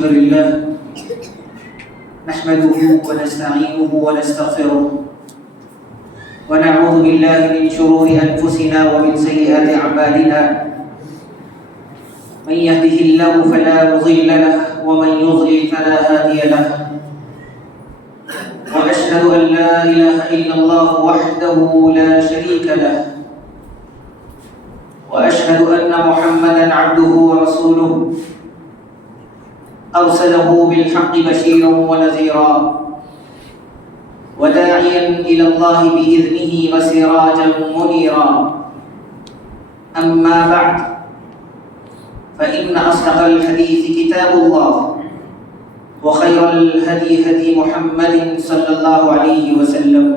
الحمد لله نحمده ونستعينه ونستغفره ونعوذ بالله من شرور أنفسنا ومن سيئات أعمالنا من يهده الله فلا مضل له ومن يضلل فلا هادي له وأشهد أن لا إله إلا الله وحده لا شريك له وأشهد أن محمدًا عبده ورسوله أرسله بالحق بشيرا ونذيرا وداعيا إلى الله بإذنه وسراجا منيرا أما بعد فإن أصدق الحديث كتاب الله وخير الهدي هدي محمد صلى الله عليه وسلم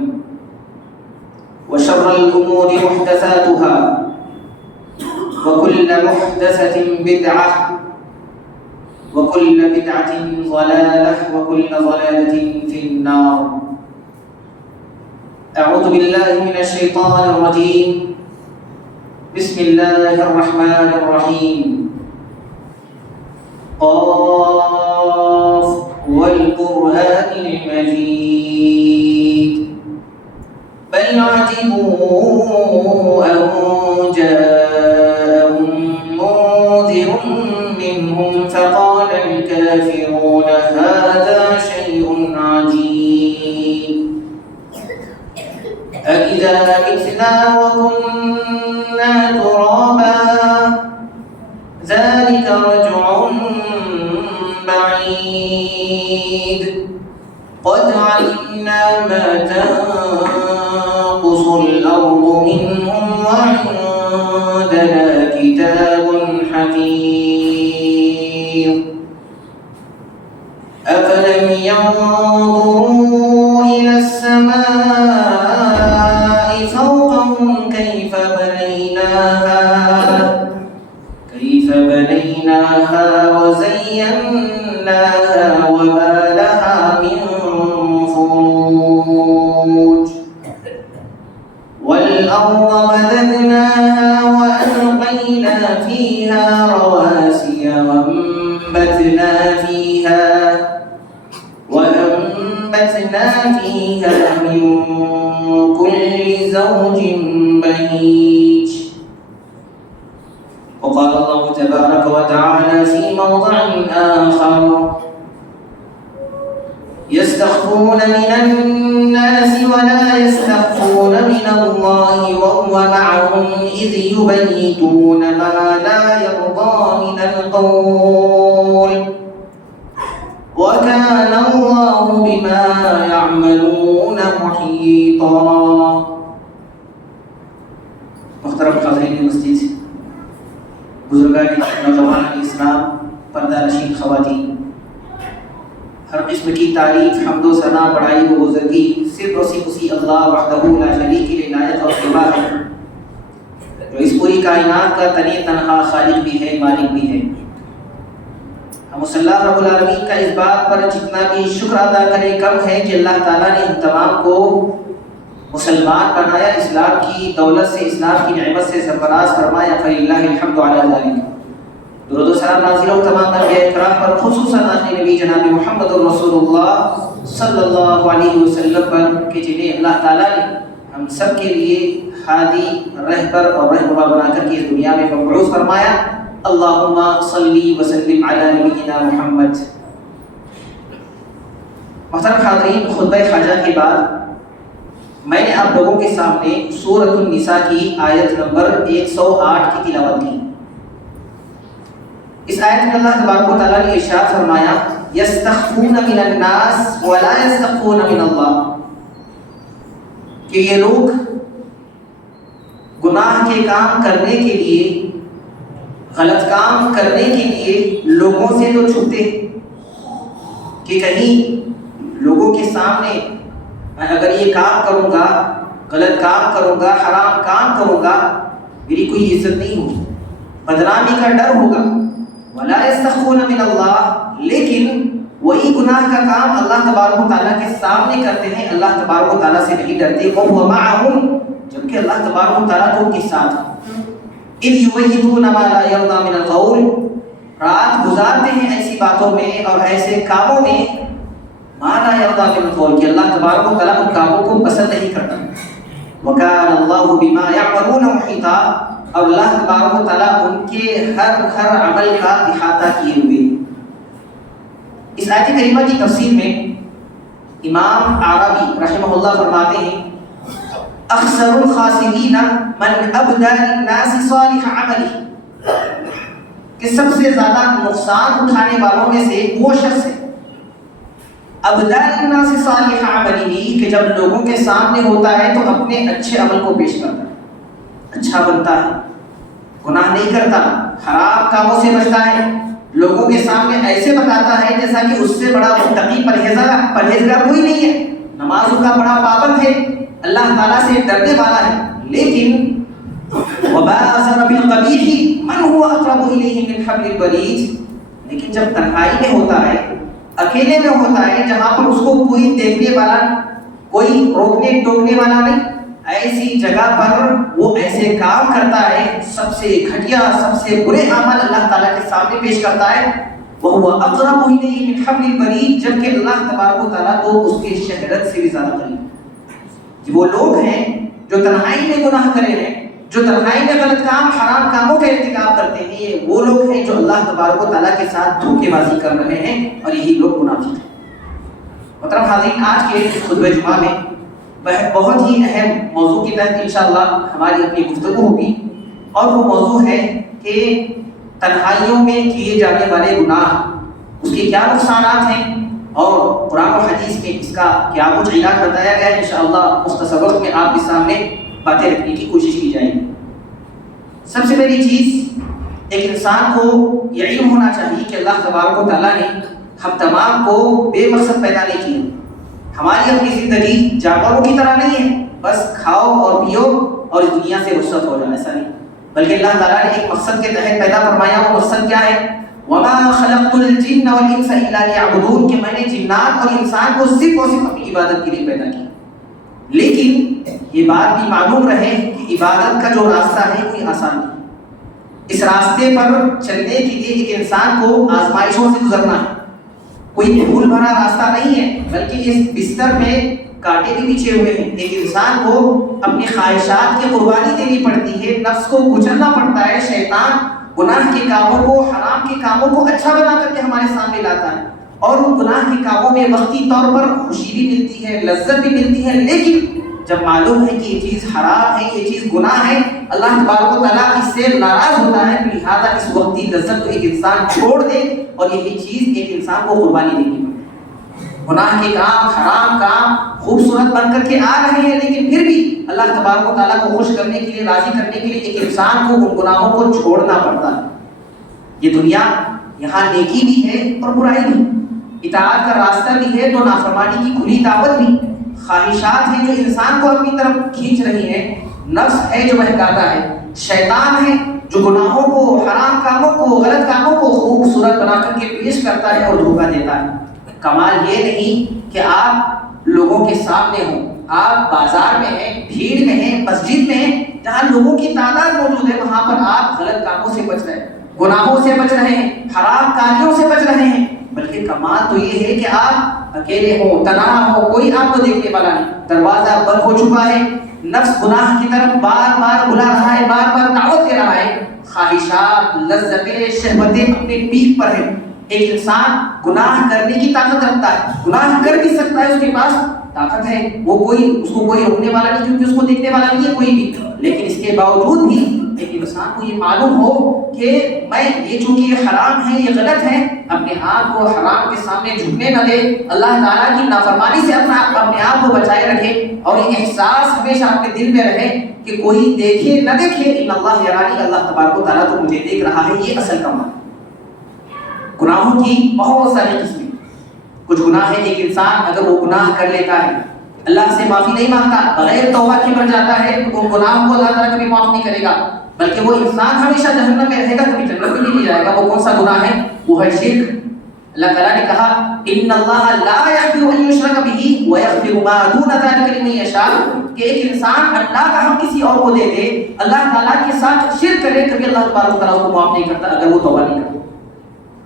وشر الأمور محدثاتها وكل محدثة بدعة وكل بدعة ضلالة وكل ضلالة في النار. أعوذ بالله من الشيطان الرجيم. بسم الله الرحمن الرحيم. قاف والقرآن المجيد بل عجبوا أن جاءهم منذر منهم فقال الكافرون هذا شيء عجيب أإذا متنا وكنا ترابا ذلك رجع بعيد قد علمنا ما تنقص الأرض منهم وعندنا كتاب حفيظ أفلم ينظروا إلى السماء فوقهم كيف بنيناها وزيناها وما لها من فروج والأرض مددناها وألقينا فيها رواسي وأنبتنا فيها من كل زوج بهيج. وقال الله تبارك وتعالى في موضع آخر يستخفون من الناس ولا يستخفون من الله وهو معهم إذ يبيتون ما لا يرضى من القول وكان الله بما يعملون محيطا. محترم حاضرین مسجد، بزرگان نوجوان اسلام، پردہ نشین خواتین، ہر قسم کی تعریف، حمد و ثنا، بڑائی و بزرگی صرف اسی اللہ وحدہ لا شریک له لائق اور سوا ہے، جو اس پوری کائنات کا تنی تنہا خالق بھی ہے، مالک بھی ہے۔ ہم اس اللہ رب العالمین کا اس بات پر جتنا بھی شکر ادا کریں کم ہے کہ اللہ تعالیٰ نے ہم تمام کو مسلمان بنایا، اسلام کی دولت سے، اسلام کی نعمت سے سرفراز فرمایا۔ فللہ الحمد علی ذلک۔ درود و سلام نازل ہو تمام انبیاء کرام پر، خصوصاً آخری نبی جناب محمد رسول اللہ صلی اللہ علیہ وسلم پر کہ جنہیں اللہ تعالیٰ نے ہم سب کے لیے ہادی، رہبر اور رہنما بنا کر کے اس دنیا میں مبعوث فرمایا۔ اللہم صلی وسلم علی نبینا محمد۔ محترم حاضرین، خطبہ خواجہ کے بعد میں نے آپ لوگوں کے سامنے سورۃ النساء کی آیت نمبر 108 کی تلاوت کی۔ اس آیت میں اللہ تبارک و تعالیٰ نے ارشاد فرمایا یستخفون من الناس ولا یستخفون من اللہ، کہ یہ لوگ گناہ کے کام کرنے کے لیے، غلط کام کرنے کے لیے لوگوں سے تو چھپتے کہ کہیں لوگوں کے سامنے میں اگر یہ کام کروں گا، غلط کام کروں گا، حرام کام کروں گا، میری کوئی عزت نہیں ہوگی، بدنامی کا ڈر ہوگا۔ ولا یستخفون من اللہ، لیکن وہی گناہ کا کام اللہ تبارک و تعالیٰ کے سامنے کرتے ہیں، اللہ تبارک و تعالیٰ سے نہیں ڈرتے۔ وَهُوَ مَعَهُمْ، جبکہ اللہ تبارک و تعالیٰ تو ان کے ساتھ۔ اِذْ يُبَيِّتُونَ مَا لَا يَرْضَىٰ مِنَ الْقَوْلِ، رات گزارتے ہیں ایسی باتوں میں اور ایسے کاموں میں ما لا یرضی من القول کہ اللہ تبارک و تعالیٰ ان کاموں کو پسند نہیں کرتا. وَكَانَ اللَّهُ بِمَا يَعْمَلُونَ مُحِيطًا اور اللہ تبارک و تعالیٰ ان کے ہر عمل کا احاطہ کیے ہوئے. اس آیت کریمہ کی تفسیر میں امام عربی رحمہ اللہ فرماتے ہیں اخسر الخاسرین من ابدى للناس صالح عمله کہ سب سے زیادہ نقصان اٹھانے والوں میں سے وہ شخص ہے ابدى للناس صالح عمله کہ جب لوگوں کے سامنے ہوتا ہے تو اپنے اچھے عمل کو پیش کرتا ہے، اچھا بنتا ہے، گناہ نہیں کرتا، حرام کاموں سے بچتا ہے، لوگوں کے سامنے ایسے بتاتا ہے جیسا کہ اس سے بڑا متقی پرہیزگار کوئی نہیں ہے، نمازوں کا بڑا پابند ہے، اللہ تعالیٰ سے ڈرنے والا ہے. لیکن وَبَاسَرَ بِالْقَبِيحِ مَنْ هُوَ أَقْرَبُ إِلَيْهِ مِنْ حَبْلِ الْوَرِيدِ لیکن جب تنہائی میں ہوتا ہے، اکیلے میں ہوتا ہے، جہاں پر اس کو کوئی دیکھنے والا، کوئی روکنے ٹوکنے والا نہیں، ایسی جگہ پر وہ ایسے کام کرتا ہے، سب سے گھٹیا، سب سے برے عمل اللہ تعالیٰ کے سامنے پیش کرتا ہے. وَهُوَ أَقْرَبُ إِلَيْهِ مِنْ حَبْلِ الْوَرِيدِ جبکہ اللہ تبارک و تعالیٰ تو اس کے شہرت سے بھی زیادہ قریب. وہ لوگ ہیں جو تنہائی میں گناہ کرے ہیں، جو تنہائی میں غلط کام، حرام کاموں کا ارتکاب کرتے ہیں، یہ وہ لوگ ہیں جو اللہ تبارک و تعالیٰ کے ساتھ دھوکے بازی کر رہے ہیں، اور یہی لوگ منافق ہیں. محترم حاضرین، آج کے خطبہ جمعہ میں بہت ہی اہم موضوع کے تحت انشاءاللہ ہماری اپنی گفتگو ہوگی، اور وہ موضوع ہے کہ تنہائیوں میں کیے جانے والے گناہ، اس کے کیا نقصانات ہیں، اور قرآن و حدیث میں اس کا کیا کچھ علاج بتایا گیا ہے. انشاءاللہ مختصر وقت میں آپ کے سامنے باتیں رکھنے کی کوشش کی جائے گی. سب سے پہلی چیز، ایک انسان کو یہ علم ہونا چاہیے کہ اللہ تبارک و تعالیٰ نے ہم تمام کو بے مقصد پیدا نہیں کیا. ہماری اپنی زندگی جانوروں کی طرح نہیں ہے، بس کھاؤ اور پیو اور اس دنیا سے رخصت ہو جانا، ایسا نہیں، بلکہ اللہ تعالیٰ نے ایک مقصد کے تحت پیدا فرمایا. وہ مقصد کیا ہے؟ وَمَا خَلَقْتُ الْجِنَّ وَالْإِنسَ إِلَّا لِيَعْبُدُونَ کہ میں نے جنات اور انسان کو صرف اور صرف اپنی عبادت کے لیے پیدا کیا. لیکن یہ بات بھی معلوم رہے کہ عبادت کا جو راستہ ہے کوئی آسان نہیں. اس راستے پر چلنے کے لیے ایک انسان کو آزمائشوں سے گزرنا ہے. کوئی بھول بھرا راستہ نہیں ہے، بلکہ اس بستر میں کانٹے بھی بچھے ہوئے ہیں. ایک انسان کو اپنی خواہشات کی قربانی دینی پڑتی ہے، نفس کو کچلنا پڑتا ہے. شیطان گناہ کے کاموں کو، حرام کے کاموں کو اچھا بنا کر کے ہمارے سامنے لاتا ہے، اور ان گناہ کے کاموں میں وقتی طور پر خوشی بھی ملتی ہے، لذت بھی ملتی ہے. لیکن جب معلوم ہے کہ یہ چیز حرام ہے، یہ چیز گناہ ہے، اللہ تبارک و تعالیٰ اس سے ناراض ہوتا ہے، لہٰذا اس وقتی لذت کو ایک انسان چھوڑ دے، اور یہی چیز ایک انسان کو قربانی دینی پڑے. گناہ کے کام، حرام کام خوبصورت بن کر کے آ رہے ہیں، لیکن پھر بھی اللہ تبارک و تعالیٰ کو خوش کرنے کے لیے، راضی کرنے کے لیے ایک انسان کو ان گناہوں کو چھوڑنا پڑتا ہے. یہ دنیا، یہاں نیکی بھی ہے اور برائی بھی، اطاعت کا راستہ بھی ہے تو نافرمانی کی کھلی دعوت بھی. خواہشات ہیں جو انسان کو اپنی طرف کھینچ رہی ہیں، نفس ہے جو بہکاتا ہے، شیطان ہے جو گناہوں کو، حرام کاموں کو، غلط کاموں کو خوبصورت بنا کر کے پیش کرتا ہے اور دھوکہ دیتا ہے. کمال یہ نہیں کہ آپ لوگوں کے سامنے ہوں، آپ بازار میں ہیں، بھیڑ میں ہیں، مسجد میں ہیں، جہاں لوگوں کی تعداد موجود ہے، وہاں پر آپ غلط کاموں سے بچ رہے ہیں، گناہوں سے بچ رہے ہیں، حرام کاریوں سے بچ رہے ہیں. بلکہ کمال تو یہ ہے کہ آپ اکیلے ہو، تنہا ہو، کوئی آپ کو دیکھنے والا نہیں، دروازہ بند ہو چکا ہے، نفس گناہ کی طرف بار بار بلا رہا ہے، بار بار دعوت دے رہا ہے، خواہشات، لذتیں، شہوتیں اپنے پیک پر ہیں. ایک انسان گناہ کرنے کی طاقت رکھتا ہے، گناہ کر بھی سکتا ہے، اس کے پاس طاقت ہے، وہ اس کو کوئی روکنے والا نہیں، کیونکہ اس کو دیکھنے والا نہیں ہے کوئی بھی. لیکن اس کے باوجود بھی ایک انسان کو یہ معلوم ہو کہ میں یہ چونکہ یہ حرام ہے، یہ غلط ہے، اپنے آپ کو حرام کے سامنے جھکنے نہ دے، اللہ تعالیٰ کی نافرمانی سے اپنے آپ کو بچائے رکھے، اور یہ احساس ہمیشہ اپنے دل میں رہے کہ کوئی دیکھے نہ دیکھے، ان اللہ یرانی، اللہ تبارک و تعالیٰ تو مجھے دیکھ رہا ہے. یہ اصل کمال. گناہوں کی بہت ساری قسمیں. کچھ گناہ ہے ایک انسان اگر وہ گناہ کر لیتا ہے، اللہ سے معافی نہیں مانگتا، بغیر توبہ کے بن جاتا ہے، تو ان گناہوں کو اللہ تعالیٰ کبھی معاف نہیں کرے گا، بلکہ وہ انسان ہمیشہ جہنم میں رہے گا، کبھی جنت میں نہیں جائے گا. وہ کون سا گناہ ہے؟ وہ ہے شرک. اللہ تعالیٰ نے کہا ان اللہ لا یغفر ان یشرک بہ ویغفر ما دون ذلک لمن یشاء کہ ایک انسان اللہ کا حق کسی اور کو دے دے، اللہ تعالیٰ کے ساتھ شرک کرے، کبھی اللہ تبارک و تعالیٰ اس کو معاف نہیں کرتا اگر وہ توبہ نہیں کرتا.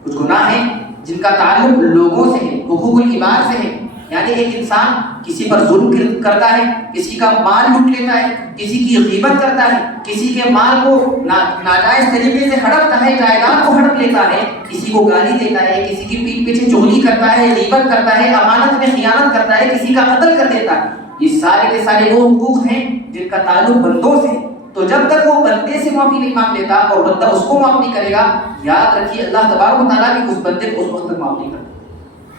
کچھ گناہ ہیں جن کا تعلق لوگوں سے ہے، حقوق العباد سے ہے، یعنی ایک انسان کسی پر ظلم کرتا ہے، کسی کا مال لوٹ لیتا ہے، کسی کی غیبت کرتا ہے، کسی کے مال کو ناجائز طریقے سے ہڑپتا ہے، جائیداد کو ہڑپ لیتا ہے، کسی کو گالی دیتا ہے، کسی کی پیٹھ پیچھے چغلی کرتا ہے، غیبت کرتا ہے، امانت میں خیانت کرتا ہے، کسی کا قتل کر دیتا ہے، یہ سارے کے سارے وہ حقوق ہیں جن کا تعلق بندوں سے ہے۔ تو جب تک وہ بندے سے معافی نہیں مانگ لیتا اور بندہ اس کو معاف نہیں کرے گا، یاد رکھیے اللہ تبارک و تعالیٰ بھی اس بندے کو اس وقت تک معاف نہیں کرتا۔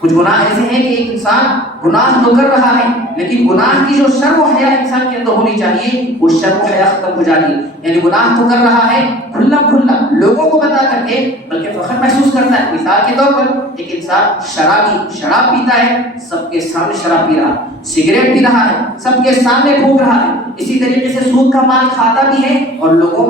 کچھ گناہ ایسے ہیں کہ ایک انسان گناہ تو کر رہا ہے، لیکن گناہ کی جو شرم و حیا انسان کے اندر ہونی چاہیے وہ شرم و حیا ختم ہو جاتی ہے۔ یعنی گناہ تو کر رہا ہے کھلا کھلا لوگوں کو بتا کر کے، بلکہ فخر محسوس کرتا ہے۔ مثال کے طور پر ایک انسان شراب پیتا ہے، سب کے سامنے شراب پی رہا ہے، سگریٹ پی رہا ہے، سب کے سامنے پھونک رہا ہے، اسی طریقے سے سود کا مال کھاتا بھی ہے اور لوگوں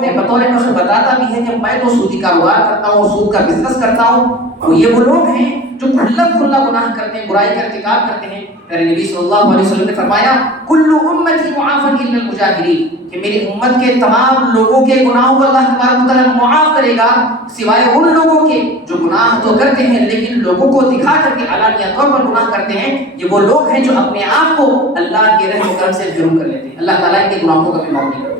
میں بطور فخر بتاتا بھی ہے کہ میں تو سودی کاروبار کرتا ہوں، سود کا بزنس کرتا ہوں۔ اور یہ وہ لوگ ہیں جو کھلا کھلا گناہ کرتے ہیں، برائی کا ارتکاب کرتے ہیں۔ پیارے نبی صلی اللہ علیہ وسلم نے فرمایا کل امتی معافی الا المجاہرین، کہ میری امت کے تمام لوگوں کے گناہوں کو اللہ تبارک و تعالیٰ معاف کرے گا سوائے ان لوگوں کے جو گناہ تو کرتے ہیں لیکن لوگوں کو دکھا کر کے علانیہ طور پر گناہ کرتے ہیں۔ یہ وہ لوگ ہیں جو اپنے آپ کو اللہ کے رحم و کرم سے محروم کر لیتے ہیں، اللہ تعالیٰ ان کے گناہوں کو کبھی معاف نہیں کرتا۔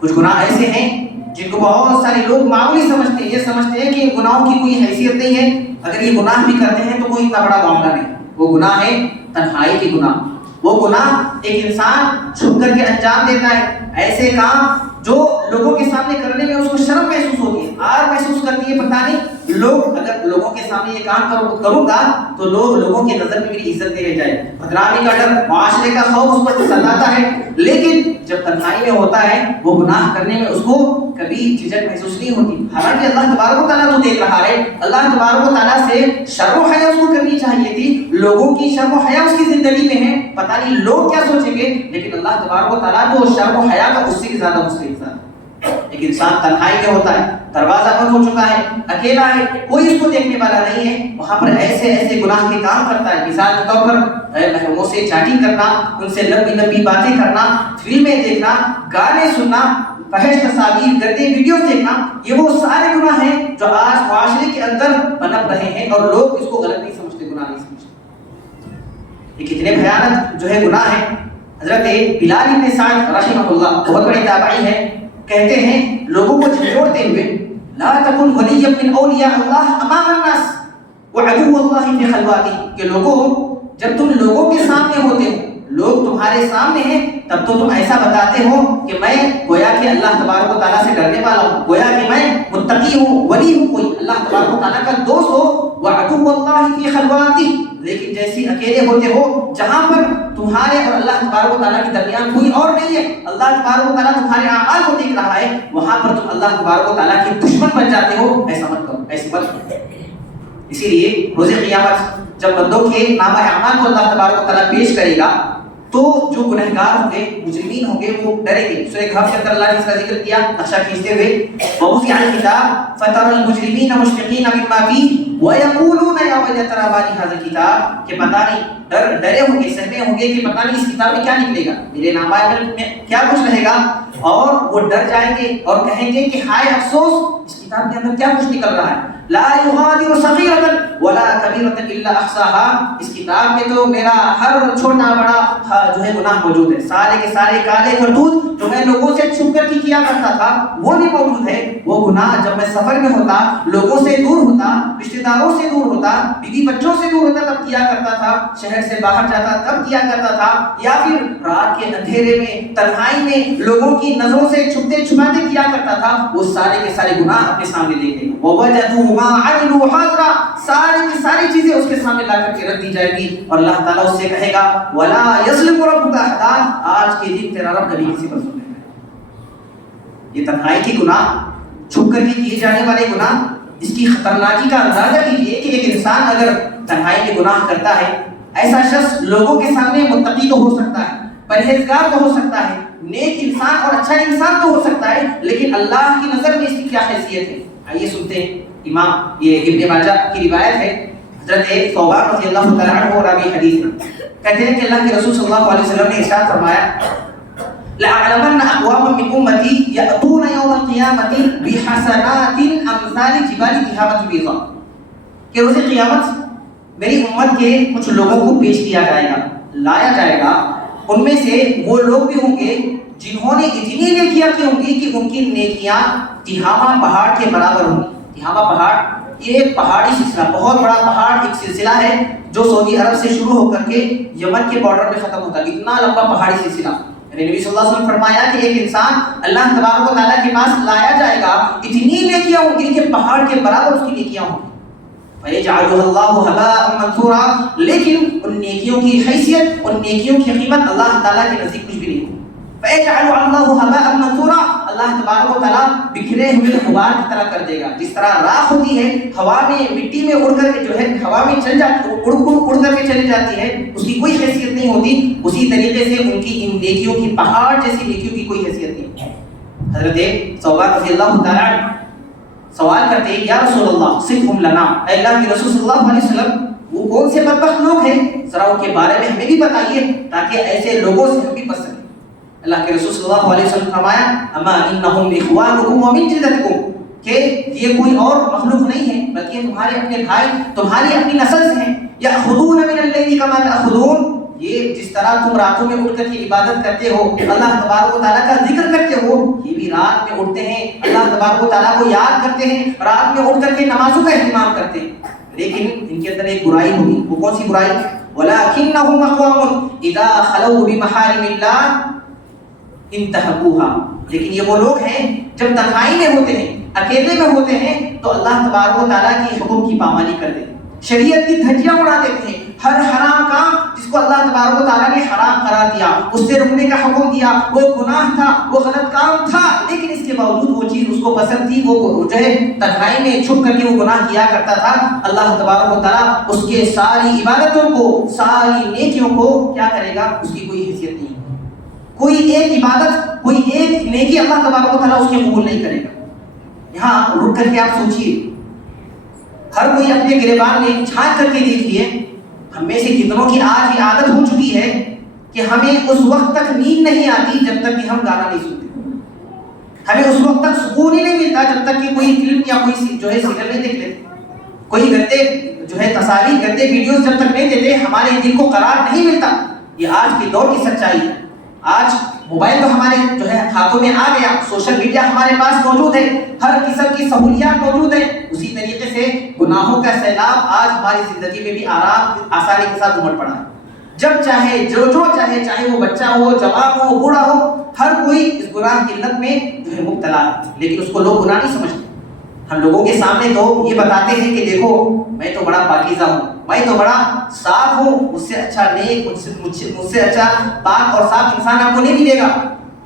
کچھ گناہ ایسے ہیں جن کو بہت سارے لوگ معمولی سمجھتے ہیں، یہ سمجھتے ہیں کہ گناہوں کی کوئی حیثیت نہیں ہے، اگر یہ گناہ بھی کرتے ہیں تو کوئی اتنا بڑا معاملہ نہیں۔ وہ گناہ ہے تنہائی کے گناہ، وہ گناہ ایک انسان چھپ کر کے انجام دیتا ہے، ایسے کام جو لوگوں کے سامنے کرنے میں اس کو شرم محسوس ہوتی ہے، آر محسوس کرتی ہے، پتہ نہیں لوگ اگر لوگوں کے سامنے یہ کام کروں گا تو لوگوں کی نظر میں میری عزت نہیں رہ جائے، بدنامی کا ڈر، معاشرے کا خوف اس پر سلاتا ہے۔ لیکن جب تنہائی میں ہوتا ہے وہ گناہ کرنے میں اس کو کبھی جھجک محسوس نہیں ہوتی، حالانکہ اللہ تبارک و تعالیٰ تو دیکھ رہا ہے، اللہ تبارک و تعالیٰ سے شرم و حیا اس کو کرنی چاہیے تھی، لوگوں کی شرم و حیا اس کی زندگی میں ہے، پتہ نہیں لوگ کیا سوچیں گے، لیکن اللہ تبارک و تعالیٰ تو شرم و حیا کا اس سے زیادہ مستحق ہے۔ ایک انسان تنہائی میں ہوتا ہے، دروازہ بند ہو چکا ہے، اکیلا ہے، کوئی اس کو دیکھنے والا نہیں ہے، وہاں پر ایسے گناہ کے کام کرتا ہے۔ مثال کے طور پر محرموں سے چیٹنگ کرنا، ان سے لمبی لمبی باتیں کرنا، فلمیں دیکھنا، گانے سننا، فحش تصاویر، گندے ویڈیوز دیکھنا، یہ وہ سارے گناہ ہیں جو آج معاشرے کے اندر پنپ رہے ہیں اور لوگ اس کو غلط نہیں سمجھتے، گناہ نہیں سمجھتے۔ یہ کتنے بھیانک جو ہے گناہ ہے۔ حضرت بلال بن سعد رحمہ اللہ بہت بڑے تابعی ہیں، کہتے ہیں لوگوں کو جھنجھوڑتے ہوئے لا تکن ولیا من اولیاء اللہ امام الناس وعدو اللہ فی خلواتہ، کہ لوگوں جب تم لوگوں کے سامنے ہوتے ہو، لوگ تمہارے سامنے ہیں، تب تو تم ایسا بتاتے ہو کہ میں گویا کہ اللہ تبارک و تعالیٰ سے ڈرنے والا ہوں، گویا کہ میں متقی ہوں، ولی ہوں، کوئی اللہ تبارک و تعالیٰ کا دوست ہو، وعدو اللہ فی خلواتہ، لیکن جیسے اکیلے ہوتے ہو جہاں پر تمہارے اور اللہ تبارک و تعالیٰ کے درمیان کوئی اور نہیں ہے، اللہ تبارک و تعالیٰ تمہارے اعمال کو دیکھ رہا ہے، وہاں پر تم اللہ تبارک و تعالیٰ کے دشمن بن جاتے ہو۔ ایسا مت کرو، ایسی مت کرو۔ اسی لیے روز قیامت جب بندوں کے نامہ اعمال کو اللہ تبارک و تعالیٰ پیش کرے گا تو جو گنہگار ہوں گے، مجرمین ہوں گے، وہ ڈریں گے۔ سورہ کہف کے اندر اللہ نے اس کا ذکر کیا نقشہ کھینچتے ہوئے، وَوُضِعَ الْكِتَابُ فَتَرَى الْمُجْرِمِينَ مُشْفِقِينَ مِمَّا فِيهِ وَيَقُولُونَ يَا وَيْلَتَنَا مَا لِهَذَا الْكِتَابِ، کہ پتہ نہیں ڈرے ہوں گے، سہمے ہوں گے کہ پتہ نہیں اس کتاب میں کیا نکلے گا، میرے نامہ اعمال میں کیا کچھ رہے گا، اور وہ ڈر جائیں گے اور کہیں گے کہ ہائے افسوس، اس کتاب کے اندر کیا کچھ نکل رہا ہے، لا يغادر صغيرة ولا كبيرة الا احصاها، اس کتاب میں تو میرا ہر چھوٹا بڑا جو ہے گناہ موجود ہے، سارے کے سارے کالے کرتوت جو میں لوگوں سے چھپ کر کے کیا کرتا تھا وہ بھی موجود ہے۔ وہ گناہ جب میں سفر میں ہوتا، لوگوں سے دور ہوتا، رشتہ داروں سے دور ہوتا، بیوی بچوں سے دور ہوتا تب کیا کرتا تھا، شہر سے باہر جاتا تب کیا کرتا تھا، یا پھر رات کے اندھیرے میں تنہائی میں لوگوں کی نظروں سے چھپتے چھپاتے کیا کرتا تھا، وہ سارے کے سارے گناہ اپنے سامنے دیکھیں گے۔ وَوَجَدُوا مَا عَمِلُوا حَاضِرًا، ساری کی ساری چیزیں اس کے سامنے لا کر کے رکھ دی جائے گی، اور اللہ تعالیٰ اس سے کہے گا وَلَا يَظْلِمُ رَبُّكَ أَحَدًا، آج کے دن تیرا رب کبھی کسی پر ظلم نہیں کرے۔ یہ تنہائی کے گناہ، چھپ کر کے کیے جانے والے گناہ، اس کی خطرناکی کا اندازہ کیجیے کہ ایک انسان اگر تنہائی کے گناہ کرتا ہے، ایسا شخص لوگوں کے سامنے متقی تو ہو سکتا ہے، پرہیزگار تو ہو سکتا ہے، نیک انسان اور اچھا انسان تو ہو سکتا ہے، لیکن اللہ کی نظر میں اس کی کیا حیثیت ہے؟ آئیے سنتے ہیں۔ امام یہ ابن ماجہ کی روایت ہے، حضرت ثوبان رضی اللہ تعالیٰ عنہ راوی حدیث ہے، کہتے ہیں کہ اللہ کے رسول صلی اللہ علیہ وسلم نے ارشاد فرمایا لَأَعْلَمَنَّ أَقْوَامًا مِّنْ أُمَّتِي يَأْتُونَ يَوْمَ الْقِيَامَةِ بِحَسَنَاتٍ أَمْثَالِ جِبَالِ تِهَامَةِ الْبَيْضَاءِ کہ روز قیامت میری امت کے کچھ لوگوں کو پیش کیا جائے گا، لایا جائے گا، ان میں سے وہ لوگ بھی ہوں گے جنہوں نے اتنی نیکیاں کی ہوں گی کہ ان کی نیکیاں تہامہ پہاڑ کے برابر ہوں گی۔ تہامہ پہاڑ یہ ایک پہاڑی سلسلہ، بہت بڑا پہاڑ، ایک سلسلہ ہے جو سعودی عرب سے شروع ہو کر کے یمن کے بارڈر پہ ختم ہوتا ہے، اتنا لمبا پہاڑی سلسلہ۔ نبی صلی اللہ علیہ وسلم فرمایا کہ ایک انسان اللہ تبارک و تعالیٰ کے پاس لایا جائے گا، اتنی نیکیاں ہوں گی کہ پہاڑ کے برابر اس کی نیکیاں ہوں گی، فَيَجْعَلُهَا اللَّهُ هَبَاءً مَنْثُورًا، لیکن ان نیکیوں کی حیثیت، ان نیکیوں کی قیمت اللہ تعالیٰ کے نزدیک کچھ بھی نہیں ہوگی۔ فَيَجْعَلُ اللَّهُ هَبَاءً مَنْثُورًا، اللہ تبارک و تعالیٰ بکھرے ہوئے غبار کی طرح کر دے گا۔ جس طرح راکھ ہوتی ہے ہوا میں، مٹی میں اڑ کر کے جو ہے ہوا میں چل جاتی، اڑ کر کے چلی جاتی ہے، اس کی کوئی حیثیت نہیں ہوتی، اسی طریقے سے ان کی ان نیکیوں کی پہاڑ جیسی نیکیوں کی کوئی حیثیت نہیں ہوتی۔ حضرت ثوبان رضی اللہ تعالیٰ عنہ سوال کرتے ہیں، یا رسول اللہ صفہم لنا، اے اللہ کے رسول صلی اللہ علیہ وسلم وہ کون سے بدبخت لوگ ہیں، ذرا ان کے بارے میں ہمیں بھی بتائیے تاکہ ایسے لوگوں سے ہم بھی بچ سکیں۔ اللہ کے رسول صلی اللہ علیہ وسلم فرمایا، اما انہم اخوانکم ومن جلدتکم، کہ یہ کوئی اور مخلوق نہیں ہے بلکہ تمہارے اپنے بھائی، تمہاری اپنی نسل سے ہیں۔ یأخذون من اللیل کما تأخذون، یہ جس طرح تم راتوں میں اٹھ کر کے عبادت کرتے ہو، اللہ تبارک و تعالیٰ کا ذکر کرتے ہو، یہ بھی رات میں اٹھتے ہیں، اللہ تبارک و تعالیٰ کو یاد کرتے ہیں، رات میں اٹھ کر کے نمازوں کا اہتمام کرتے ہیں، لیکن ان کے اندر ایک برائی ہوگی۔ وہ کون سی برائی؟ وَلَكِنَّهُمْ أَقْوَامٌ إِذَا خَلَوْا بِمَحَارِمِ اللَّهِ انتهكوها، لیکن یہ وہ لوگ ہیں جب تنہائی میں ہوتے ہیں، اکیلے میں ہوتے ہیں تو اللہ تبارک و تعالیٰ کی حکم کی پامالی کرتے ہیں، شریعت کی دھجیاں اڑا دیتے ہیں، ہر حرام کام جس کو اللہ تبارک و تعالیٰ نے حرام قرار دیا، اس سے رکنے کا حکم دیا، وہ گناہ تھا، وہ غلط کام تھا، لیکن اس کے باوجود وہ چیز اس کو پسند تھی، وہ جو ہے تنہائی میں چھپ کر کے وہ گناہ کیا کرتا تھا، اللہ تبارک و تعالیٰ اس کے ساری عبادتوں کو، ساری نیکیوں کو کیا کرے گا؟ اس کی کوئی حیثیت نہیں، کوئی ایک عبادت، کوئی ایک نیکی اللہ تبارک و تعالیٰ اس کے قبول نہیں کرے گا۔ یہاں رک کر کے آپ سوچئے، ہر کوئی اپنے گریبان میں جھانک کر کے دیکھیے، ہم میں سے کتنوں کی آج یہ عادت ہو چکی ہے کہ ہمیں اس وقت تک نیند نہیں آتی جب تک کہ ہم گانا نہیں سنتے، ہمیں اس وقت تک سکون ہی نہیں ملتا جب تک کہ کوئی فلم یا کوئی جو ہے سیریل نہیں دیکھ لیتے، کوئی گندے جو ہے تصاویر، گندے ویڈیوز جب تک نہیں دیتے ہمارے دل کو قرار نہیں ملتا۔ یہ آج کے دور کی سچائی ہے۔ آج موبائل تو ہمارے جو ہے ہاتھوں میں آ گیا، سوشل میڈیا ہمارے پاس موجود ہے، ہر قسم کی سہولیات موجود ہیں، اسی طریقے سے گناہوں کا سیلاب آج ہماری زندگی میں بھی آسانی کے ساتھ امڑ پڑا ہے۔ جب چاہے جو چاہے، چاہے وہ بچہ ہو، جوان ہو، بوڑھا ہو، ہر کوئی اس گناہ کی لت میں جو ہے مبتلا ہے، لیکن اس کو لوگ گناہ نہیں سمجھتے۔ ہم لوگوں کے سامنے تو یہ بتاتے ہیں کہ دیکھو میں تو بڑا پاکیزہ ہوں، میں تو بڑا صاف ہوں، مجھ سے اچھا نیک، مجھ سے اچھا پاک اور صاف انسان آپ کو نہیں ملے گا،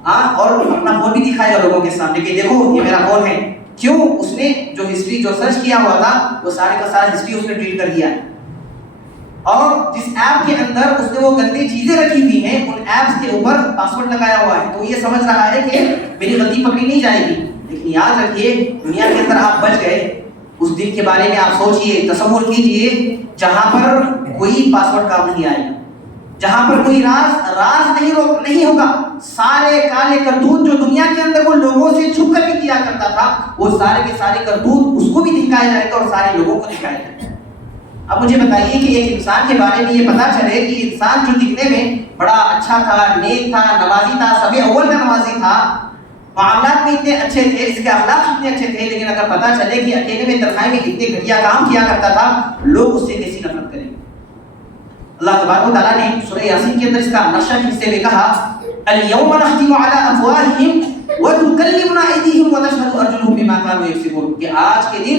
ہاں، اور اپنا فون بھی دکھائے گا لوگوں کے سامنے کہ دیکھو یہ میرا فون ہے۔ کیوں؟ اس نے جو ہسٹری جو سرچ کیا ہوا تھا وہ سارے کا سارا ہسٹری اس نے ڈیلیٹ کر دیا ہے، اور جس ایپ کے اندر اس نے وہ گندی چیزیں رکھی ہوئی ہیں ان ایپس کے اوپر پاسورڈ لگایا ہوا ہے، تو یہ سمجھ رہا ہے کہ میری غلطی پکڑی نہیں جائے گی۔ لیکن یاد رکھیے دنیا کے اندر آپ بچ گئے، اس دن کے بارے میں آپ سوچئے، تصور کیجئے جہاں پر کوئی پاسورڈ کام نہیں آئے گا، جہاں پر کوئی راز نہیں ہوگا، سارے کالے کرتوت جو دنیا کے اندر وہ لوگوں سے چھپ کر کے کیا کرتا تھا وہ سارے کے سارے کرتوت اس کو بھی دکھایا جائے گا اور سارے لوگوں کو دکھایا جائے گا۔ اب مجھے بتائیے کہ ایک انسان کے بارے میں یہ پتا چلے کہ انسان جو دکھنے میں بڑا اچھا تھا، نیک تھا، نمازی تھا، سب اول کا نمازی تھا، معاملات میں اتنے اچھے تھے، اس کے اخلاق اتنے اچھے تھے، لیکن اگر پتا چلے کہ اکیلے میں تنہائی میں اتنے گھٹیا کام کیا کرتا تھا، لوگ اس سے کیسی نفرت کریں گے؟ اللہ تبارک و تعالیٰ نے سورہ یاسین کے اندر اس کا نقشہ حصے میں کہا، اليوم نختم على افواههم وتكلمنا ايديهم وتشهد ارجلهم بما كانوا يكسبون، کہ آج کے دن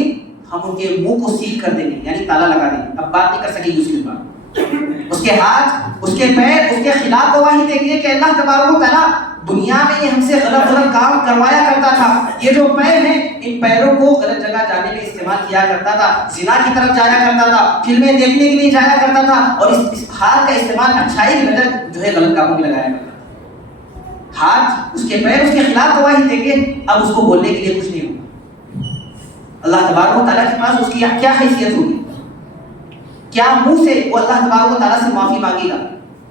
ہم ان کے منہ کو سیل کر دیں گے، یعنی تالا لگا دیں گے، اب بات نہیں کر سکیں گے اس کے بعد، اس کے ہاتھ، اس کے پیر اس کے خلاف گواہی دیں گے کہ اللہ تبارک و تعالیٰ دنیا میں یہ ہم سے غلط کام کروایا کرتا تھا، یہ جو پیر ہیں ان پیروں کو غلط جگہ جانے میں استعمال کیا کرتا تھا، زنا کی طرف جایا کرتا تھا، فلمیں دیکھنے کے لیے جایا کرتا تھا، اور اس ہاتھ کا استعمال اچھائی کی وجہ جو ہے غلط کاموں میں لگایا کرتا تھا۔ ہاتھ، اس کے پیر اس کے خلاف گواہی دیں گے، اب اس کو بولنے کے لیے کچھ نہیں ہوگا۔ اللہ تبارک و تعالیٰ کے پاس اس کی کیا حیثیت ہوگی؟ کیا منہ سے وہ اللہ تبارک و تعالیٰ سے معافی مانگے گا؟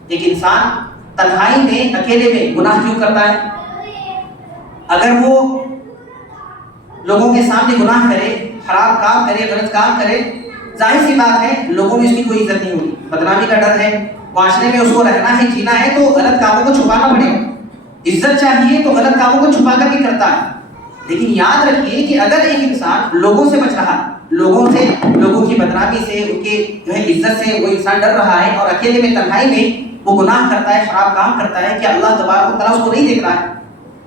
ایک انسان تنہائی میں اکیلے میں گناہ کیوں کرتا ہے؟ اگر وہ لوگوں کے سامنے گناہ کرے، حرام کام کرے، غلط کام کرے، ظاہر سی بات ہے لوگوں میں اس کی کوئی عزت نہیں ہوگی، بدنامی کا ڈر ہے، معاشرے میں اس کو رہنا ہے، جینا ہے، تو غلط کاموں کو چھپانا پڑے گا۔ عزت چاہیے تو غلط کاموں کو چھپا کر کے کرتا ہے۔ لیکن یاد رکھیے کہ اگر ایک انسان لوگوں سے بچ رہا ہے، لوگوں سے، لوگوں کی بدنامی سے، ان کے جو ہے عزت سے وہ انسان ڈر رہا ہے، اور اکیلے میں تنہائی میں وہ گناہ کرتا ہے، خراب کام کرتا ہے، کہ اللہ تبارک و تعالیٰ اس کو نہیں دیکھ رہا ہے؟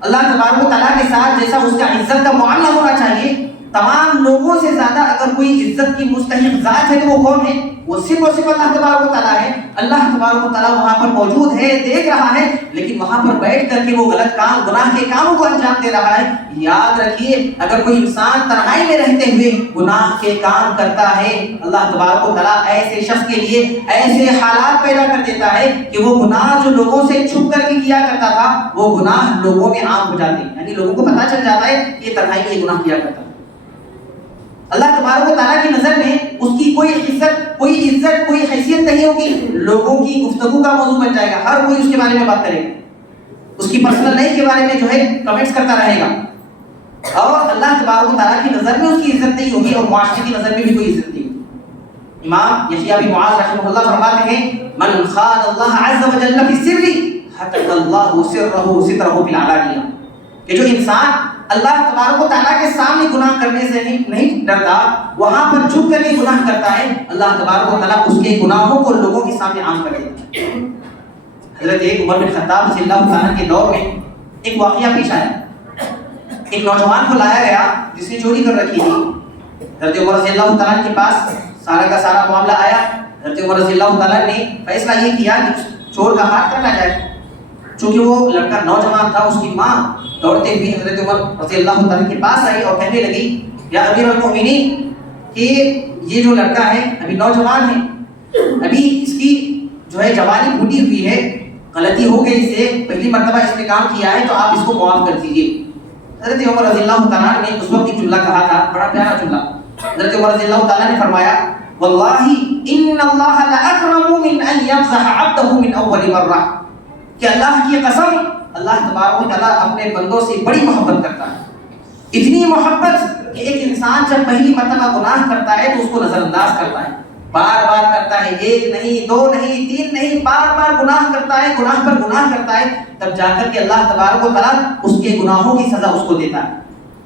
اللہ تبارک و تعالیٰ کے ساتھ جیسا اس کا عزت کا معاملہ ہونا چاہیے، تمام لوگوں سے زیادہ اگر کوئی عزت کی مستحق ذات ہے تو وہ کون ہے؟ وہ صرف اور صرف اللہ تبارک و تعالیٰ ہے۔ اللہ تبارک و تعالیٰ وہاں پر موجود ہے، دیکھ رہا ہے، لیکن وہاں پر بیٹھ کر کے وہ غلط کام، گناہ کے کاموں کو انجام دے رہا ہے۔ یاد رکھیے اگر کوئی انسان تنہائی میں رہتے ہوئے گناہ کے کام کرتا ہے، اللہ تبارک و تعالیٰ ایسے شخص کے لیے ایسے حالات پیدا کر دیتا ہے کہ وہ گناہ جو لوگوں سے چھپ کر کے کیا کرتا تھا، وہ گناہ لوگوں میں عام ہو جاتے ہیں، یعنی لوگوں کو پتہ چل جاتا ہے کہ یہ تنہائی میں یہ گناہ کیا کرتا ہے۔ اللہ تبارک و تعالیٰ کی نظر میں اس کی کوئی عزت کوئی حیثیت نہیں ہوگی، لوگوں کی گفتگو کا موضوع بن جائے گا، ہر کوئی اس کے بارے میں بات کرے گا، اس کی پرسنل لائف کے بارے میں جو ہے کمنٹس کرتا رہے گا، اور اللہ تبارک و تعالیٰ کی نظر میں اس کی عزت نہیں ہوگی، اور معاشرے کی نظر میں بھی کوئی عزت نہیں ہوگی۔ امام یحییٰ بن معاذ رحمہ اللہ فرماتے ہیں من خان اللہ عز وجل فی السر حتى اللہ سرہ سترہ فی العلانیہ، کہ جو انسان اللہ تبارک و تعالیٰ کے سامنے گناہ کرنے سے نہیں ڈرتا، وہاں پر چھپ کر کے گناہ کرتا ہے، اللہ تبارک و تعالیٰ اس کے گناہوں کو لوگوں کے سامنے عام کر دیتا ہے۔ حضرت عمر بن خطاب رضی اللہ تعالیٰ کے دور میں ایک واقعہ پیش آیا، ایک نوجوان کو لایا گیا جس نے چوری کر رکھی تھی۔ حضرت عمر رضی اللہ تعالیٰ کے پاس سارا کا سارا معاملہ آیا۔ حضرت عمر رضی اللہ تعالیٰ نے فیصلہ یہ کیا کہ اس چور کا ہاتھ کاٹا جائے۔ چونکہ وہ لڑکا نوجوان تھا، اس کی ماں دوڑتے ہوئے حضرت عمر رضی اللہ تعالیٰ کے پاس آئی اور کہنے لگی یا امیر المؤمنین کہ یہ جو لڑکا ہے ابھی نوجوان ہے، ابھی اس کی جو ہے جوانی پھوٹی ہوئی ہے، غلطی ہو گئی اس سے، پہلی مرتبہ اس نے کام کیا ہے، تو آپ اس کو معاف کر دیجیے۔ حضرت عمر رضی اللہ تعالیٰ نے اس وقت ایک جملہ کہا تھا، بڑا پیارا جملہ۔ حضرت عمر رضی اللہ تعالیٰ نے فرمایا واللہ ان اللہ لأکرم من ان یمزح عبدہ من اول مرہ، کہ اللہ کی قسم اللہ تبارک و تعالیٰ اپنے بندوں سے بڑی محبت کرتا ہے، اتنی محبت کہ ایک انسان جب پہلی مرتبہ گناہ کرتا ہے تو اس کو نظر انداز کرتا ہے، بار بار کرتا ہے، ایک نہیں، دو نہیں، تین نہیں، بار بار گناہ کرتا ہے، گناہ پر گناہ کرتا ہے، تب جا کر کے اللہ تبارک و تعالیٰ اس کے گناہوں کی سزا اس کو دیتا ہے۔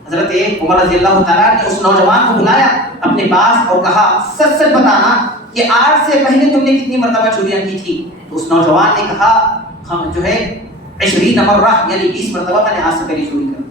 حضرت عمر رضی اللہ تعالیٰ نے اس نوجوان کو بلایا اپنے پاس اور کہا سچ سچ بتانا کہ آج سے پہلے تم نے کتنی مرتبہ چوریاں کی تھی؟ تو اس نوجوان نے کہا ہم جو ہے 20 مرہ، یعنی 20 مرتبہ میں نے آج سے پہلے چوری کر۔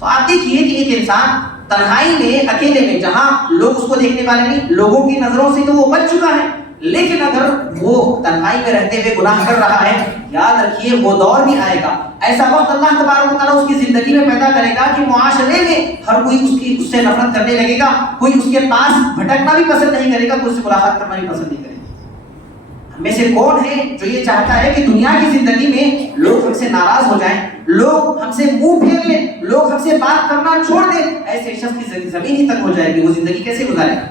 تو آپ دیکھیے کہ ایک انسان تنہائی میں، اکیلے میں، جہاں لوگ اس کو دیکھنے والے نہیں، لوگوں کی نظروں سے تو وہ بچ چکا ہے، لیکن اگر وہ تنہائی میں رہتے ہوئے گناہ کر رہا ہے، یاد رکھیے وہ دور بھی آئے گا، ایسا وقت اللہ تبارک و تعالیٰ اس کی زندگی میں پیدا کرے گا کہ معاشرے میں ہر کوئی اس سے نفرت کرنے لگے گا، کوئی اس کے پاس بھٹکنا بھی پسند نہیں کرے گا، کوئی اس سے ملاقات کرنا بھی پسند نہیں کرے گا۔ ہم میں سے کون ہے جو یہ چاہتا ہے کہ دنیا کی زندگی میں لوگ ہم سے ناراض ہو جائیں، لوگ ہم سے منہ پھیر لیں، لوگ ہم سے بات کرنا چھوڑ دیں؟ ایسے شخص کی زمین ہی تنگ ہو جائے گی، وہ زندگی کیسے گزارے گا؟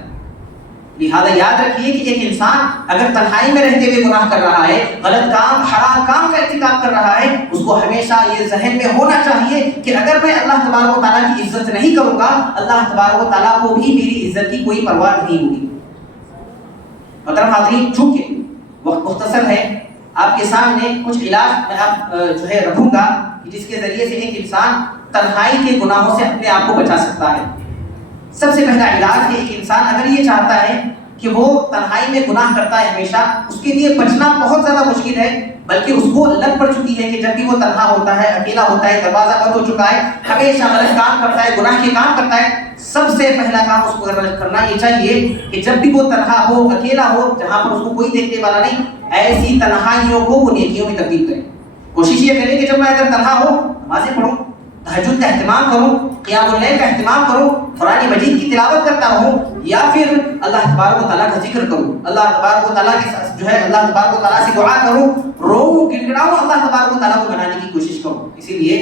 لہذا یاد رکھیے کہ ایک انسان اگر تنہائی میں رہتے ہوئے گناہ کر رہا ہے، غلط کام، حرام کام کا ارتکاب کر رہا ہے، اس کو ہمیشہ یہ ذہن میں ہونا چاہیے کہ اگر میں اللہ تبارک و تعالیٰ کی عزت نہیں کروں گا، اللہ تبارک و تعالیٰ کو بھی میری عزت کی کوئی پرواہ نہیں ہوگی۔ محترم حاضرین، چونکہ وقت مختصر ہے، آپ کے سامنے کچھ علاج میں آپ جو ہے رکھوں گا جس کے ذریعے سے ایک انسان تنہائی کے گناہوں سے اپنے آپ کو بچا سکتا ہے۔ سب سے پہلا علاج ہے، ایک انسان اگر یہ چاہتا ہے کہ وہ تنہائی میں گناہ کرتا ہے ہمیشہ، اس کے لیے بچنا بہت زیادہ مشکل ہے، بلکہ اس کو لت پڑ چکی ہے کہ جب بھی وہ تنہا ہوتا ہے، اکیلا ہوتا ہے، دروازہ بند ہو چکا ہے، ہمیشہ غلط کام کرتا ہے، گناہ کے کام کرتا ہے۔ سب سے پہلا کام اس کو کرنا یہ چاہیے کہ جب بھی وہ تنہا ہو، اکیلا ہو، جہاں پر اس کو کوئی دیکھنے والا نہیں، ایسی تنہائیوں کو وہ نیکیوں میں تبدیل کرے۔ کوشش یہ کرے کہ جب میں اگر تنہا ہوں، نمازیں پڑھوں، تہجد کا اہتمام کروں، قیام اللیل کا اہتمام کروں، قرآن مجید کی تلاوت کرتا رہوں، یا پھر اللہ تبارک و تعالیٰ کا ذکر کروں، اللہ تبارک و تعالیٰ کے جو ہے اللہ تبارک و تعالیٰ سے دعا کروں، روؤں، گڑگڑاؤں، اللہ تبارک و تعالیٰ کو بنانے کی کوشش کروں۔ اسی لیے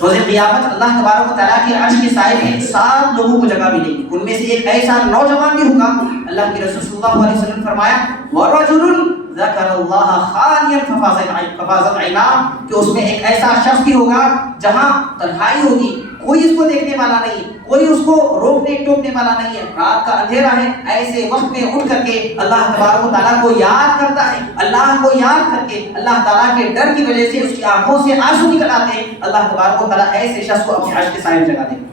روز قیامت اللہ تبارک و تعالیٰ کے عرش کے سائے میں 7 لوگوں کو جگہ ملے گی، ان میں سے ایک ایسا نوجوان بھی ہوگا، اللہ کے رسول صلی اللہ علیہ وسلم فرمایا وَرَجُلٌ ذکر اللہ خالیا ففاضت عیناہ، کہ اس میں ایک ایسا شخص بھی ہوگا جہاں تنہائی ہوگی، کوئی اس کو دیکھنے والا نہیں، کوئی اس کو روکنے ٹوکنے والا نہیں ہے، رات کا اندھیرا ہے، ایسے وقت میں اٹھ کر کے اللہ تبارک و تعالیٰ کو یاد کرتا ہے، اللہ کو یاد کر کے اللہ تعالیٰ کے ڈر کی وجہ سے اس کی آنکھوں سے آنسو نکل آتے ہیں، اللہ تبارک و تعالیٰ ایسے شخص کو اپنے عرش کے سائے میں جگہ دے۔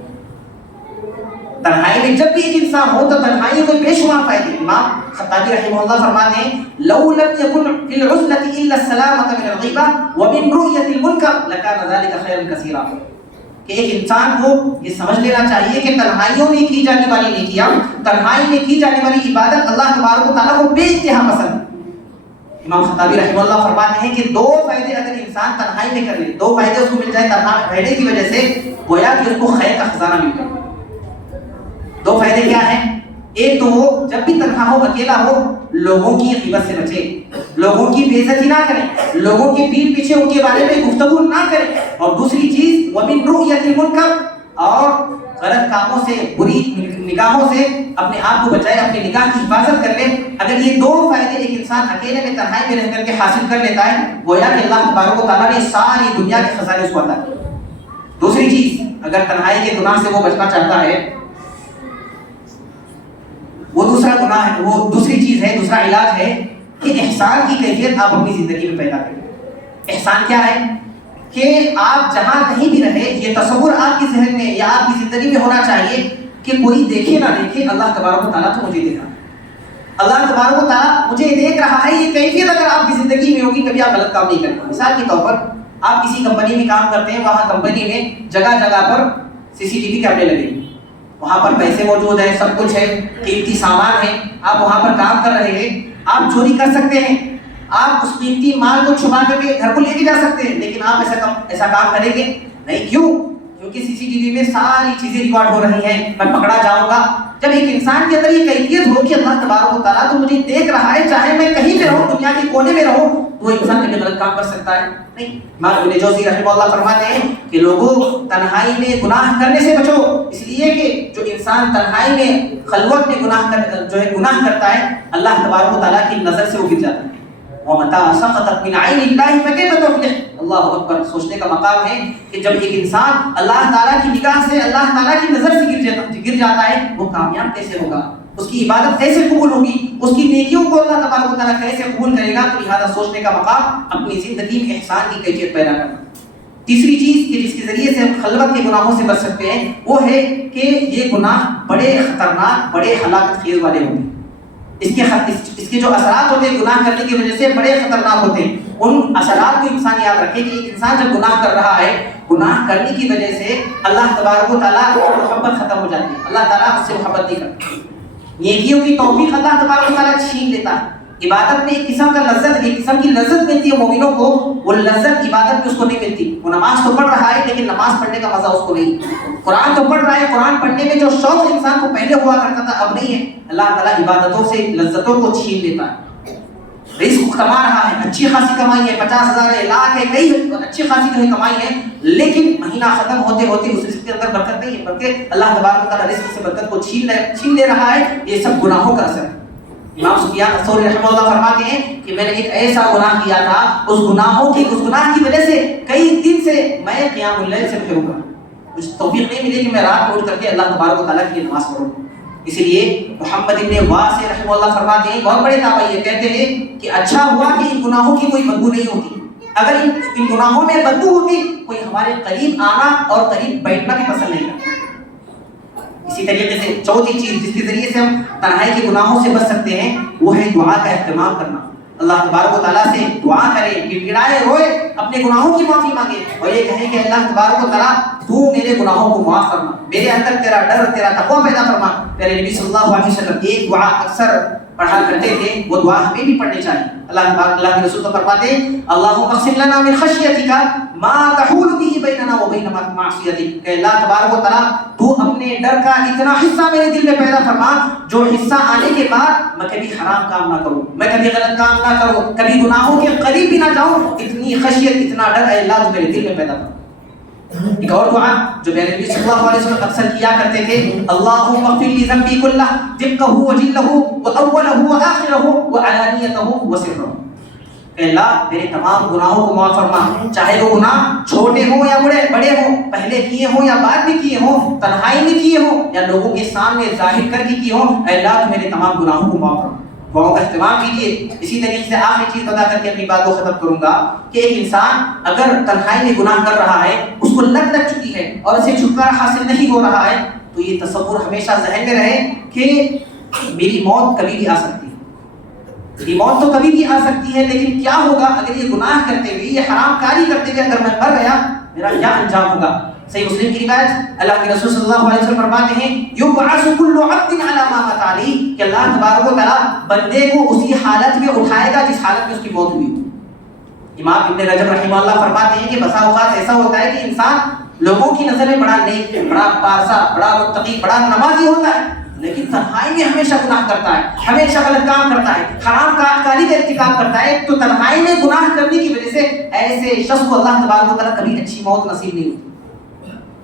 تنہائی میں جب بھی ایک انسان ہو تو تنہائی میں بے شمار فائدے۔ امام خطابی رحمہ اللہ فرماتے ہیں لو لم يكن في العزلة الا السلامة من الغیبة ومن رؤية المنکر لكان ذلك خيرا كثيرا، کہ ایک انسان کو یہ سمجھ لینا چاہیے کہ تنہائیوں میں کی جانے والی نیکیاں، تنہائی میں کی جانے والی عبادت اللہ تبارک و تعالیٰ کو بے انتہا پسند ہے۔ امام خطابی رحمہ اللہ فرماتے ہیں کہ دو فائدے اگر انسان تنہائی میں کر لے، دو فائدے اس کو مل جائے تنہائی رہنے کی وجہ سے، گویا کہ اس کو خیر کا خزانہ مل جائے۔ دو فائدے کیا ہیں؟ ایک تو وہ جب بھی تنہا ہو، اکیلا ہو، لوگوں کی غیبت سے بچے، لوگوں کی بے عزتی نہ کریں، لوگوں کے پیٹھ پیچھے ان کے بارے میں گفتگو نہ کریں، اور دوسری چیز وَمِن رُؤْيَةِ الْمُنکر، اور غلط کاموں سے، بری نگاہوں سے اپنے آپ کو بچائے، اپنی نگاہ کی حفاظت کر لے۔ اگر یہ دو فائدے ایک انسان اکیلے میں تنہائی میں رہ کر کے حاصل کر لیتا ہے، گویا کہ اللہ تبارک و تعالیٰ نے ساری دنیا کے خزانے اس کو عطا کیے۔ دوسری چیز، اگر تنہائی کے گناہ سے وہ بچنا چاہتا ہے، وہ دوسرا گناہ ہے، وہ دوسری چیز ہے، دوسرا علاج ہے کہ احسان کی کیفیت آپ اپنی زندگی میں پیدا کریں۔ احسان کیا ہے؟ کہ آپ جہاں کہیں بھی رہے، یہ تصور آپ کی ذہن میں یا آپ کی زندگی میں ہونا چاہیے کہ کوئی دیکھے نہ دیکھے، اللہ تبارک و تعالیٰ تو مجھے دیکھ رہا ہے، اللہ تبارک و تعالیٰ مجھے دیکھ رہا ہے۔ یہ کیفیت اگر آپ کی زندگی میں ہوگی، کبھی آپ غلط کام نہیں کریں گے۔ مثال کے طور پر آپ کسی کمپنی میں کام کرتے ہیں، وہاں کمپنی میں جگہ جگہ پر CCTV کیمرے لگے ہیں، وہاں پر پیسے موجود ہیں، سب کچھ ہے، قیمتی سامان ہے، آپ وہاں پر کام کر رہے ہیں، آپ چوری کر سکتے ہیں، آپ اس قیمتی مال کو چھپا کر کے گھر کو لے کے جا سکتے ہیں، لیکن آپ ایسا کام کریں گے نہیں۔ کیوں؟ کیونکہ CCTV میں ساری چیزیں ریکارڈ ہو رہی ہیں، میں پکڑا جاؤں گا۔ جب ایک انسان کے اندر یہ کیفیت ہو کہ اللہ تبارک و تعالیٰ تو مجھے دیکھ رہا ہے، چاہے میں کہیں پہ رہوں، دنیا کے کونے میں رہوں، تو وہ انسان کبھی غلط کام کر سکتا ہے نہیں۔ امام ابن جوزی رحمہ اللہ فرماتے ہیں کہ لوگوں تنہائی میں گناہ کرنے سے بچو، اس لیے کہ جو انسان تنہائی میں خلوت میں گناہ کرتا ہے، اللہ تبارک و تعالیٰ کی نظر سے وہ گر جاتا ہے۔ وَمَتَىٰ سَقَطَتْ مِنْ عَيْنِ اللَّهِ فَكَيْفَ تُفْلِحُ، اللہ اکبر۔ سوچنے کا مقام ہے کہ جب ایک انسان اللہ تعالیٰ کی نگاہ سے، اللہ تعالیٰ کی نظر سے گر جاتا ہے، وہ کامیاب کیسے ہوگا، اس کی عبادت کیسے قبول ہوگی، اس کی نیکیوں کو اللہ تبارک و تعالیٰ کیسے قبول کرے گا۔ تو لہٰذا سوچنے کا مقام اپنی زندگی میں احسان کی کیفیت پیدا کرنا۔ تیسری چیز کہ جس کے ذریعے سے ہم خلوت کے گناہوں سے بچ سکتے ہیں، وہ ہے کہ یہ گناہ بڑے خطرناک، بڑے ہلاکت خیز والے ہوتے ہیں۔ اس کے جو اثرات ہوتے ہیں گناہ کرنے کی وجہ سے بڑے خطرناک ہوتے ہیں۔ ان اثرات کو انسان یاد رکھے کہ ایک انسان جب گناہ کر رہا ہے، گناہ کرنے کی وجہ سے اللہ تبارک و تعالیٰ کی محبت ختم ہو جاتی ہے، اللہ تعالیٰ اس سے محبت نہیں کرتا، نیکیوں کی توفیق اللہ تبارک و تعالیٰ چھین لیتا ہے۔ عبادت میں ایک قسم کا لذت، ایک قسم کی لذت ملتی ہے مومنوں کو، وہ لذت عبادت میں اس کو نہیں ملتی۔ وہ نماز تو پڑھ رہا ہے لیکن نماز پڑھنے کا مزہ اس کو نہیں، قرآن تو پڑھ رہا ہے، قرآن پڑھنے میں جو شوق انسان کو پہلے ہوا کرتا تھا اب نہیں ہے۔ اللہ تعالیٰ عبادتوں سے لذتوں کو چھین لیتا ہے۔ رزق کما رہا ہے، اچھی خاصی کمائی ہے، 50,000 ہے، لاکھ ہے، کئی اچھی خاصی جو ہے کمائی ہے، لیکن مہینہ ختم ہوتے ہوتے اس رزق کے اندر برکت نہیں ہے، بلکہ اللہ تبارک و تعالیٰ رزق سے برکت کو چھین لے رہا ہے۔ یہ سب گناہوں کا اثر ہے۔ امام سفیان الثوری رحمہ اللہ فرماتے ہیں کہ میں نے ایک ایسا گناہ کیا تھا، اس گناہ کی وجہ سے کئی دن سے میں قیام اللیل سے پھروں گا، مجھے توفیق نہیں ملی کہ میں رات کو اٹھ کر کے اللہ تبارک و تعالیٰ کی نماز پڑھوں۔ اس لیے محمد ابن واسع رحمہ اللہ فرماتے ہیں، بہت بڑے تابعی کہتے ہیں کہ اچھا ہوا کہ ان گناہوں کی کوئی بدبو نہیں ہوتی، اگر ان گناہوں میں بدبو ہوتی کوئی ہمارے قریب آنا اور قریب بیٹھنا بھی پسند نہیں کرتا۔ اسی طریقے سے چوتھی چیز جس کے ذریعے سے ہم تنہائی کے گناہوں سے بچ سکتے ہیں، وہ ہے دعا کا اہتمام کرنا۔ اللہ تبارک و تعالیٰ سے دعا کرے، گڑگڑائے، روئے، اپنے گناہوں کی معافی مانگے اور یہ کہیں کہ اللہ تبارک و تعالیٰ تو میرے گناہوں کو معاف فرما، میرے اندر تیرا ڈر، تیرا تقویٰ پیدا فرما۔ میرے نبی صلی اللہ علیہ وسلم ایک دعا اکثر پڑھا کرتے تھے، وہ دعا ہمیں بھی پڑھنی چاہیے۔ اللہ کے رسول تو فرماتے ہیں اللہم اقسم لنا من خشیتک ما تحول به بیننا وبین معصیتک، کہ اللہ تبارک و تعالیٰ تو اپنے ڈر کا اتنا حصہ میرے دل میں پیدا فرما جو حصہ آنے کے بعد میں کبھی حرام کام نہ کروں، میں کبھی غلط کام نہ کروں، کبھی گناہوں کے قریب بھی نہ جاؤں، اتنی خشیت، اتنا ڈر اے اللہ تو میرے دل میں پیدا فرما۔ ایک اور دعا جو میرے نبی صلی اللہ علیہ وسلم اکثر کیا کرتے تھے، اللہم اغفر لی ذنبی کلہ دقہ و جلہ و اولہ و آخرہ و علانیتہ و سرہ، کہ اللہ میرے تمام گناہوں کو معاف فرما، چاہے وہ گناہ چھوٹے ہوں یا بڑے ہوں، پہلے کیے ہوں یا بعد میں کیے ہوں، تنہائی میں کیے ہوں یا لوگوں کے سامنے ظاہر کر کے کیے ہوں، اے اللہ تو میرے تمام گناہوں کو معاف فرما۔ دعاؤں کا اہتمام کیجیے۔ اسی طریقے سے آخری چیز بتا کر کے اپنی بات کو ختم کروں گا کہ ایک انسان اگر تنہائی میں گناہ کر رہا ہے، اس کو لت لگ چکی ہے اور اسے چھٹکارا حاصل نہیں ہو رہا ہے، تو یہ تصور ہمیشہ ذہن میں رہے کہ میری موت کبھی بھی آ سکتی ہے، میری موت تو کبھی بھی آ سکتی ہے، لیکن کیا ہوگا اگر یہ گناہ کرتے ہوئے، یہ حرام کاری کرتے ہوئے اگر میں مر گیا، میرا کیا انجام ہوگا۔ صحیح مسلم کی روایت، اللہ کے رسول صلی اللہ علیہ وسلم فرماتے ہیں یبعث کل عبد علی ما مات علیہ، کہ اللہ تبارک و تعالیٰ بندے کو اسی حالت میں اٹھائے گا جس حالت میں اس کی موت ہوئی ہو۔ امام ابن رجب رحمہ اللہ فرماتے ہیں کہ بسا اوقات ایسا ہوتا ہے کہ انسان لوگوں کی نظر میں بڑا نیک، بڑا پارسا، بڑا متقی، بڑا نمازی ہوتا ہے، لیکن تنہائی میں ہمیشہ گناہ کرتا ہے، ہمیشہ غلط کام کرتا ہے، حرام کاری کا ارتکاب کرتا ہے، تو تنہائی میں گناہ کرنے کی وجہ سے ایسے شخص کو اللہ تبارک و تعالیٰ کبھی اچھی موت نصیب نہیں ہوتی،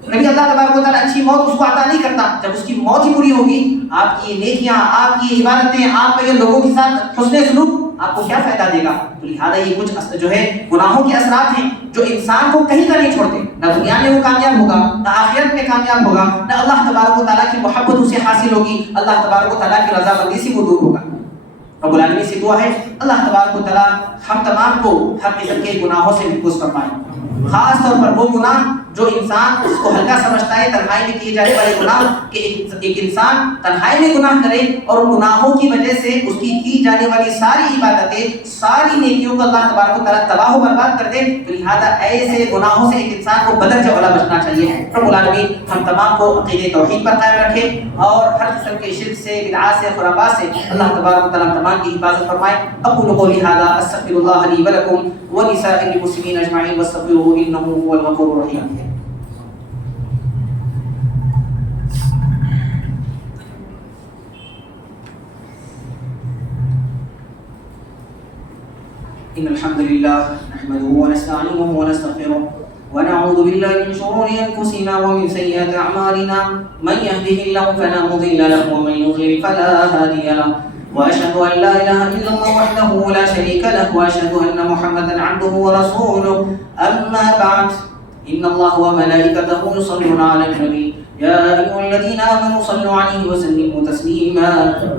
کبھی اللہ تبارک و تعالیٰ اچھی موت اس کو عطا نہیں کرتا۔ جب اس کی موت ہی پوری ہوگی، آپ کی نیکیاں، آپ کی عبادتیں، آپ کا یہ لوگوں کے ساتھ حسن سلوک آپ کو کیا فائدہ دے گا؟ تو لہٰذا یہ کچھ جو ہے گناہوں کے اثرات ہیں جو انسان کو کہیں کا نہیں چھوڑتے، نہ دنیا میں وہ کامیاب ہوگا، نہ آخرت میں کامیاب ہوگا، نہ اللہ تبارک و تعالیٰ کی محبت اسے حاصل ہوگی، اللہ تبارک و تعالیٰ کی رضامندی سے وہ دور ہوگا۔ رب العالمین سے دعا ہے اللہ تبارک و تعالیٰ ہم تمام کو ہر قسم کے گناہوں سے محفوظ فرمائے، خاص طور پر وہ گناہ جو انسان اس کو ہلکا سمجھتا ہے، تنہائی میں کیے جانے والے گناہ، کہ ایک انسان تنہائی میں گناہ کرے اور گناہوں کی وجہ سے اس کی جانے والی ساری عبادتیں، ساری نیکیوں کو اللہ تبارک و تعالیٰ تباہ و برباد کر دے۔ تو لہٰذا ایسے گناہوں سے ایک انسان کو بدرجہ والا بچنا چاہیے۔ رب العالمین ہم تمام کو عقیدے توحید پر قائم رکھے اور ہر قسم کے شرک سے، بدعات سے، خرافات سے اللہ تبارک و تعالیٰ تمام کی حفاظت فرمائے۔ اقول قولی ھذا استغفر اللہ لی ولکم ولسائر المسلمین اجمعین واستغفروہ انہ هو الغفور الرحیم۔ إن الحمد لله نحمده ونستعينه ونستغفره ونعوذ بالله من شرور أنفسنا ومن سيئات أعمالنا من يهده الله فلا مضل له ومن يضلل فلا هادي له وأشهد أن لا إله إلا الله وحده لا شريك له وأشهد أن محمدا عبده ورسوله أما بعد إن الله وملائكته يصلون على النبي يا أيها الذين آمنوا صلوا عليه وسلموا تسليما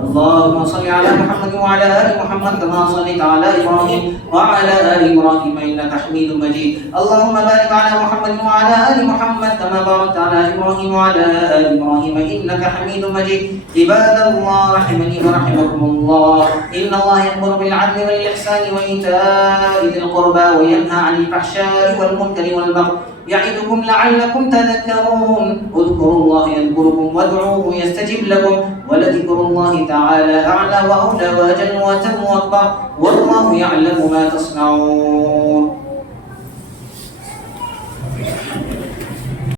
اللهم صل على محمد وعلى آل محمد كما صليت على إبراهيم وعلى آل إبراهيم إنك حميد مجيد اللهم بارك على محمد وعلى آل محمد كما باركت على إبراهيم وعلى آل إبراهيم إنك حميد مجيد عباد الله رحمني ورحمكم الله إن الله يأمر بالعدل والإحسان وإيتاء ذي القربى وينهى عن الفحشاء والمنكر والبغي يعظكم لعلكم تذكرون اذكروا الله يذكركم وادعوه يستجب لكم ولذكر الله تعالى أعلى وأولى وأجل وأتم وأكبر والله يعلم ما تصنعون